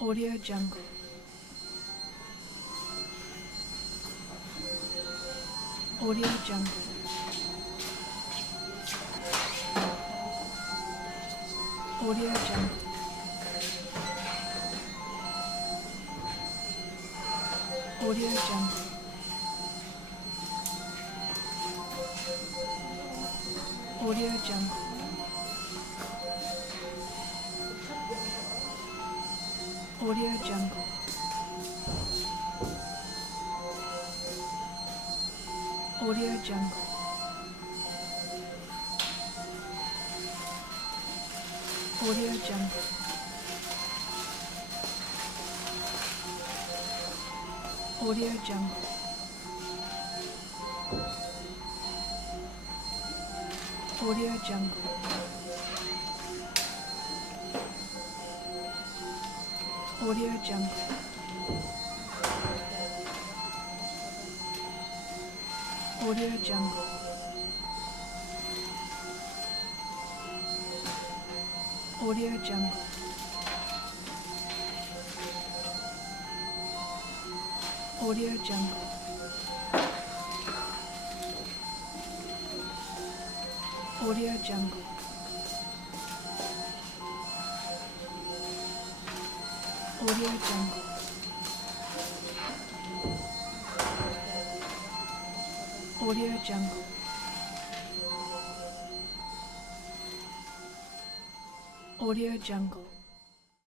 Audio Jungle. Audio Jungle. Audio Jungle. Audio Jungle. Audio Jungle. Audio Jungle. Audio Jungle. Audio Jungle. Audio Jungle. Audio Jungle. Audio Jungle. Audio Jungle. Audio Jungle. Audio Jungle. Audio Jungle. Audio Jungle. Audio Jungle. Audio Jungle.